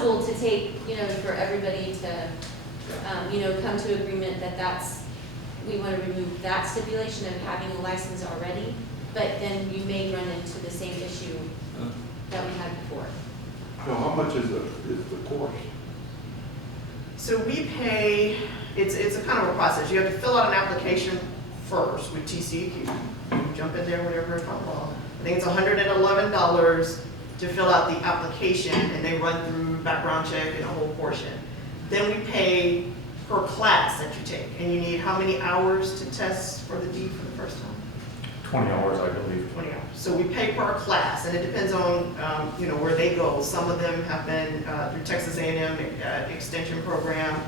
possible to take, you know, for everybody to, you know, come to agreement that we want to remove that stipulation of having a license already, but then you may run into the same issue that we had before. So how much is the course? So we pay, it's a kind of a process. You have to fill out an application first with TCEQ. You jump in there whenever it comes along. I think it's $111 to fill out the application, and they run through background check and a whole portion. Then we pay per class that you take, and you need how many hours to test for the D for the first time? 20 hours, I believe. 20 hours. So we pay per class, and it depends on, you know, where they go. Some of them have been through Texas A&M extension program.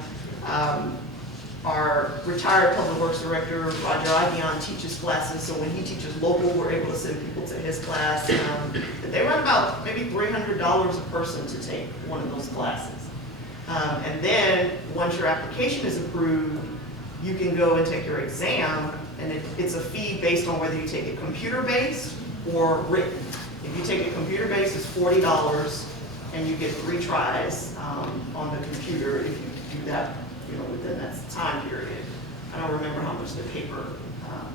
Our retired public works director, Roger Ivion, teaches classes, so when he teaches local, we're able to send people to his class. But they run about maybe $300 a person to take one of those classes. And then, once your application is approved, you can go and take your exam, and it's a fee based on whether you take it computer-based or written. If you take it computer-based, it's $40, and you get 3 tries on the computer if you do that, you know, within that time period. I don't remember how much the paper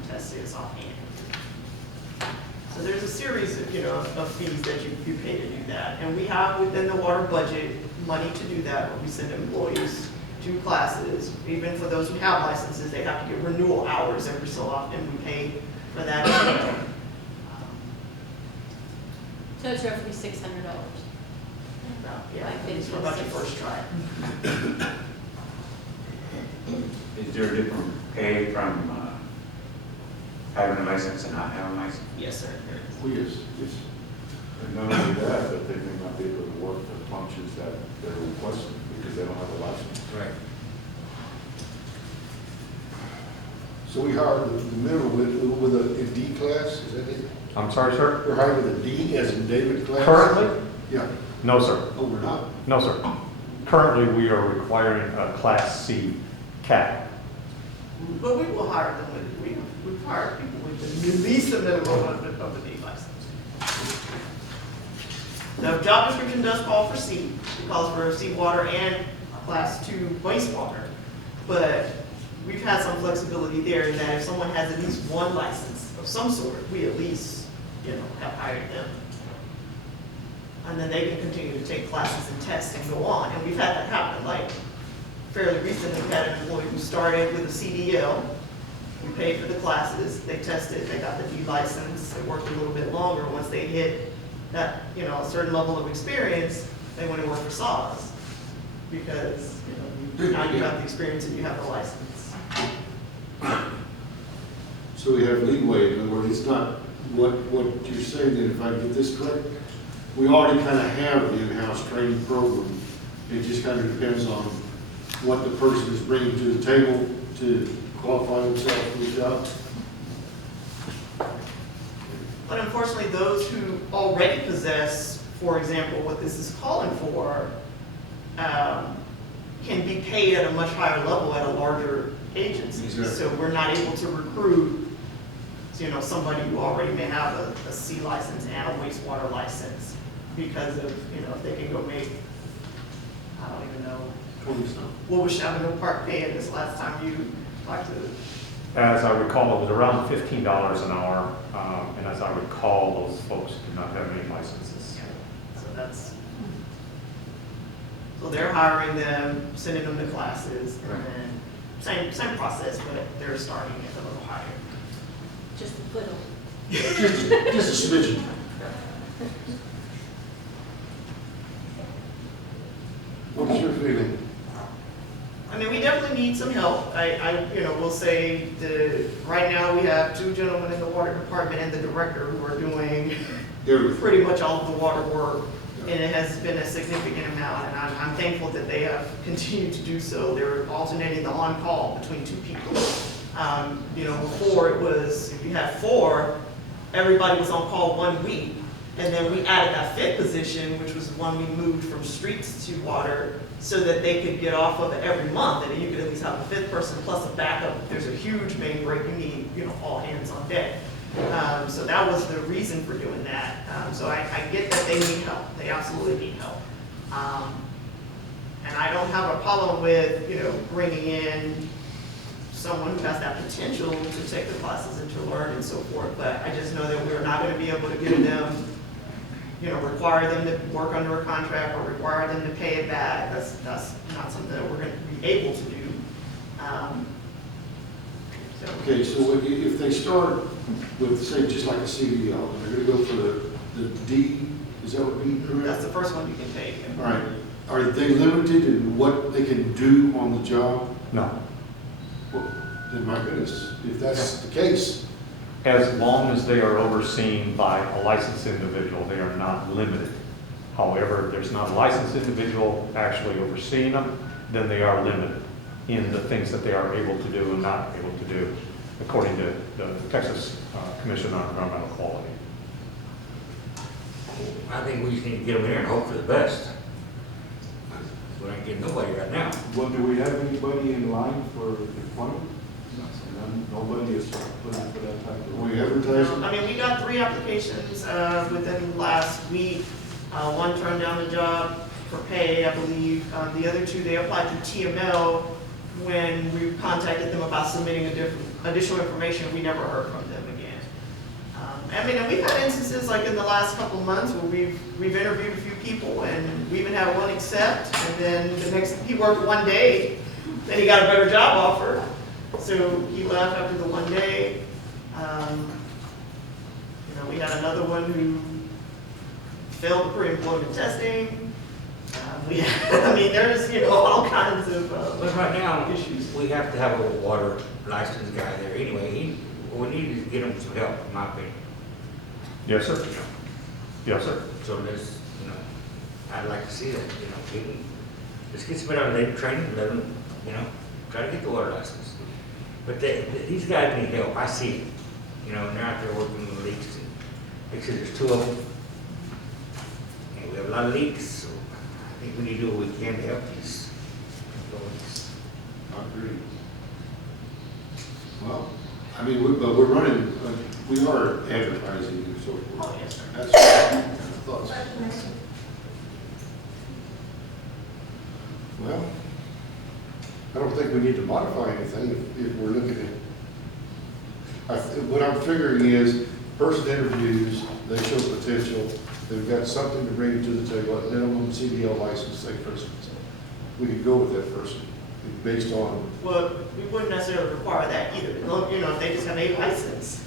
test is offhand. So there's a series of, you know, of fees that you pay to do that. And we have within the water budget money to do that, where we send employees to classes. Even for those who have licenses, they have to get renewal hours every so often. We pay for that as well. So it's roughly $600. Yeah, Like it's for about your 56. first try. Is there a different pay from having a license and not having a license? Yes, sir. Yes. And not only that, but they may not be able to work the functions that they're requesting because they don't have a license. Right. So we hired the middle with a D class, is that it? I'm sorry, sir? We're hired with a D as in David class? Currently? Yeah. No, sir. Oh, we're not? No, sir. Currently, we are requiring a Class C cap. But we will hire them with, we've hired people with at least a minimum of a D license. The job description does call for C. It calls for seawater and Class 2 wastewater. But we've had some flexibility there in that if someone has at least one license of some sort, we at least, you know, have hired them. And then they can continue to take classes and tests and go on. And we've had that happen. Like fairly recently, we had an employee who started with a CDL. We paid for the classes, they tested, they got the D license, they worked a little bit longer. Once they hit that, you know, a certain level of experience, they went and worked for SAW because, you know, now you have the experience and you have the license. So we have leeway, in other words, it's not what you're saying, that if I get this correct, we already kind of have an in-house training program. It just kind of depends on what the person is bringing to the table to qualify themselves for the job. But unfortunately, those who already possess, for example, what this is calling for, can be paid at a much higher level at a larger agency. Exactly. So we're not able to recruit, you know, somebody who already may have a C license and a wastewater license because of, you know, if they can go make, I don't even know, 20-something. what was Shabano Park paying this last time you talked to? As I recall, it was around $15 an hour, and as I recall, those folks did not have any licenses. So that's, so they're hiring them, sending them to classes, and then same process, but they're starting at a little higher. Just a little. Just a smidgen. What's your feeling? I mean, we definitely need some help. You know, will say right now we have 2 gentlemen in the water department and the director who are doing pretty much all of the water work, and it has been a significant amount, and I'm thankful that they have continued to do so. They're alternating the on-call between 2 people. You know, before it was, if you had 4, everybody was on call 1 week, and then we added that 5th position, which was one we moved from streets to water, so that they could get off of it every month, and then you could at least have a 5th person plus a backup. If there's a huge main break, you need, you know, all hands on deck. So that was the reason for doing that. So I get that they need help. They absolutely need help. And I don't have a problem with, bringing in someone who has that potential to take the classes and to learn and so forth, but I just know that we're not gonna be able to give them, require them to work under a contract or require them to pay it back. That's not something that we're gonna be able to do. So, Okay, so if they start with, say, just like a CDL, and they're gonna go for the D, is that what B? that's the first one you can take. All right, are they limited in what they can do on the job? No. Well, then my goodness, if that's the case, As long as they are overseen by a licensed individual, they are not limited. However, if there's not a licensed individual actually overseeing them, then they are limited in the things that they are able to do and not able to do, according to the Texas Commission on Environmental Quality. I think we just need to get them in here and hope for the best. We ain't getting nobody right now. Well, do we have anybody in line for employment? Nobody is putting for that type of. we advertise it? I mean, we got 3 applications within last week. One turned down the job for pay, I believe. The other 2, they applied to TML. When we contacted them about submitting additional information, we never heard from them again. I mean, and we've had instances like in the last couple of months where we've interviewed a few people and we even had one accept, and then he worked 1 day, then he got a better job offer. So he left after the 1 day. We had another one who failed the pre-employment testing. There's, all kinds of But right now, issues. we have to have a water license guy there anyway. We need to get him some help, in my opinion. Yes, sir. Yes, sir. So there's, I'd like to see that, we can, let's get some better training, let them, try to get the water license. But these guys need help, I see it, and they're out there working with leaks, and like I said, there's 2 of them. And we have a lot of leaks, so I think we need to do what we can to help these employees. I agree. Well, I mean, but we're running, we are advertising and so forth. Oh, yes, sir. That's what I kind of thought. Well, I don't think we need to modify anything if we're looking at, what I'm figuring is, person interviews, they show potential, they've got something to bring to the table, a minimum CDL license, say for instance. We could go with that person, based on, Well, we wouldn't necessarily require that either. If they just have a license,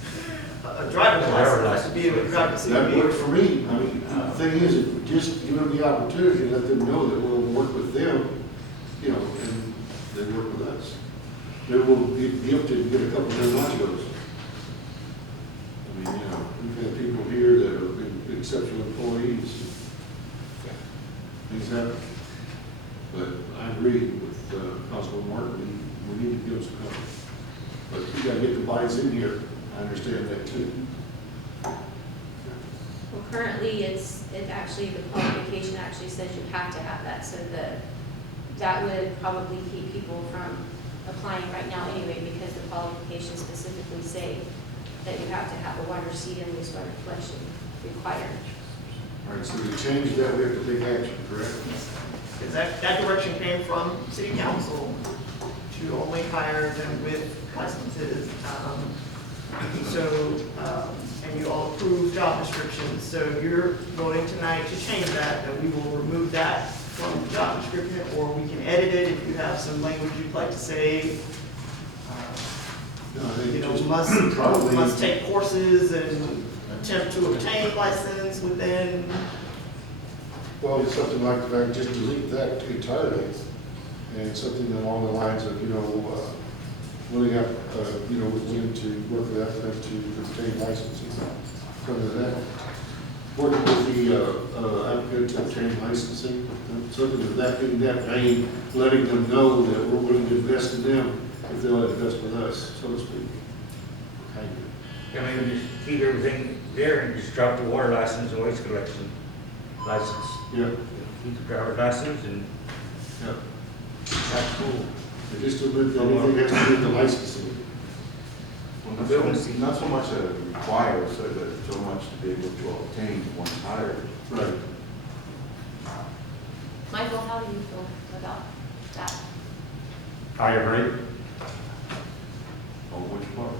a driver's license, to be able to drive the that CDL. works for me. I mean, the thing is, if we just give them the opportunity, let them know that we'll work with them, and they work with us. They will be gifted and get a couple of their nachos. I mean, we've had people here that have been exceptional employees. Things happen. But I agree with Councilman Martin, we need to give them some cover. But you gotta get the bodies in here, I understand that too. Well, currently, the qualification actually says you have to have that, so that would probably keep people from applying right now anyway, because the qualifications specifically say that you have to have a water seed and wastewater collection required. All right, so to change that, we have to take action, correct? Because that direction came from city council to only hire them with licenses. And you all approved job descriptions, so you're voting tonight to change that, and we will remove that from the job description, or we can edit it if you have some language you'd like to say. No, I think just Must probably, take courses and attempt to obtain license within. well, it's something like that, just delete that entirely. And something along the lines of, willing up, willing to work with applicant to obtain licensing. Something like that. Working with the applicant to obtain licensing, something of that, in that vein, letting them know that we're willing to invest in them if they'll invest with us, so to speak. Kind of. I mean, we just keep everything there and just drop the water license and waste collection license. Yeah, Keep the driver's license and yeah. that's cool. And just to limit anything has to do with the licensing. Well, not so much that it requires, so much to be able to obtain once hired. Right. Michael, how do you feel about that? I agree. On which part?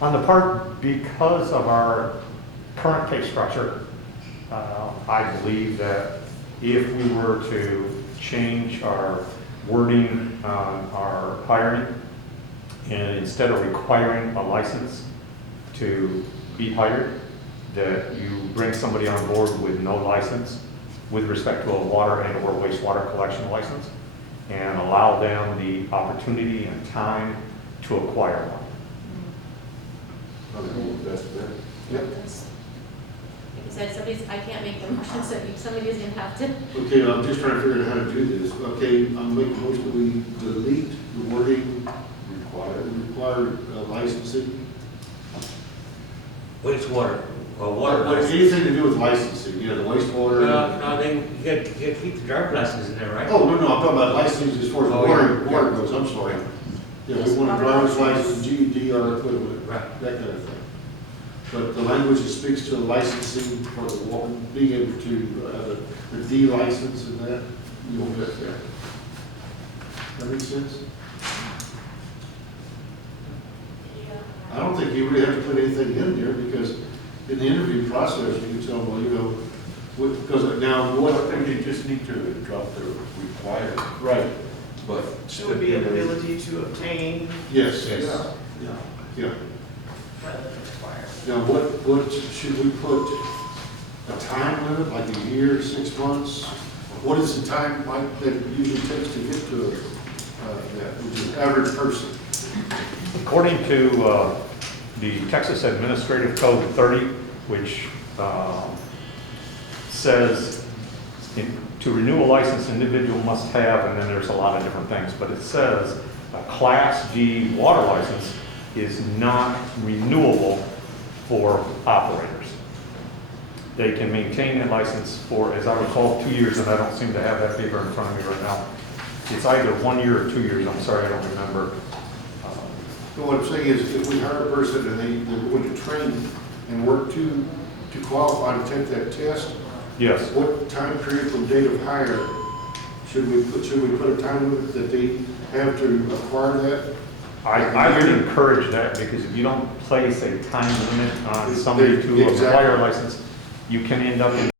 On the part, because of our current pay structure, I believe that if we were to change our wording on our hiring, and instead of requiring a license to be hired, that you bring somebody on board with no license with respect to a water and or wastewater collection license, and allow them the opportunity and time to acquire one. I think that's fair. Yep. Like I said, I can't make the motion, so somebody's gonna have to. Okay, I'm just trying to figure out how to do this. Okay, I'm making a motion that we delete the wording required licensing. Wastewater, or water What, license. anything to do with licensing, you know, the wastewater. No, you gotta keep the driver's license in there, right? Oh, no, I'm talking about licensing as far as Oh, water, yeah. water goes, I'm sorry. Yeah, we want a driver's license, GED, or equivalent, Right. that kind of thing. But the language that speaks to licensing for the water, being able to, the D license and that, you will get there. That makes sense? I don't think you really have to put anything in there, because in the interview process, you can tell them, well, you know, because now, Well, I think you just need to drop the required, right, but. It would be an ability to obtain yes. Yes. Yeah, yeah. rather than require. Now, what, should we put a time limit, like a year, 6 months? What is the time like that it usually takes to get to that, which is average person? According to the Texas Administrative Code 30, which says to renew a license, individual must have, and then there's a lot of different things, but it says a Class G water license is not renewable for operators. They can maintain a license for, as I recall, 2 years, and I don't seem to have that paper in front of me right now. It's either 1 year or 2 years, I'm sorry, I don't remember. So what I'm saying is, if we hire a person and they're going to train and work to qualify to take that test, Yes. what time period from date of hire should we put a time limit that they have to acquire that? I would encourage that, because if you don't place a time limit on somebody to Exactly. acquire a license, you can end up in